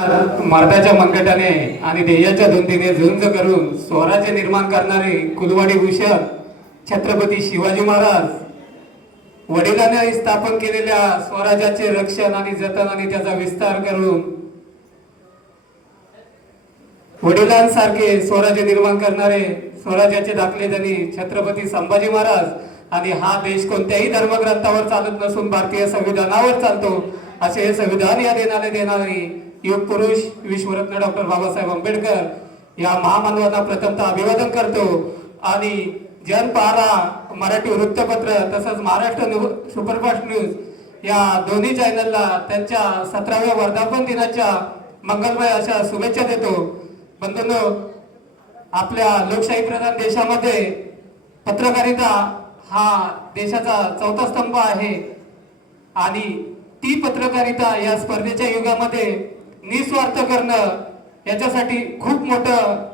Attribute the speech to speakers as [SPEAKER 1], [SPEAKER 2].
[SPEAKER 1] मर्दाच्या मनगटाने आणि ध्येयाच्या धुंदीने झुंज करून स्वराज्य निर्माण करणारे कुलवाडी भूषण छत्रपती शिवाजी महाराज वडिलांनी स्थापन केलेल्या स्वराज्याचे रक्षण आणि जतन आणि त्याचा विस्तार करून वडिलांसारखे स्वराज्य निर्माण करणारे स्वराज्याचे दाखले त्यांनी छत्रपती संभाजी महाराज. आणि हा देश कोणत्याही धर्मग्रंथावर चालत नसून भारतीय संविधानावर चालतो. असे हे संविधान या देणारे देणारे युग पुरुष विश्वरत्न डॉक्टर बाबासाहेब आंबेडकर या महामानवांना प्रथमतः अभिवादन करतो. आणि जनपारा मराठी वृत्तपत्र तसंच महाराष्ट्र न्यूज सुपरफास्ट न्यूज या दोन्ही चॅनलला त्यांच्या सतराव्या वर्धापन दिनाच्या मंगलमय अशा शुभेच्छा देतो. बंधूंनो आपल्या लोकशाही प्रधान देशामध्ये पत्रकारिता हा देशाचा चौथा स्तंभ आहे. आणि ती पत्रकारिता या स्पर्धेच्या युगामध्ये निस्वार्थ करणं याच्यासाठी खूप मोठं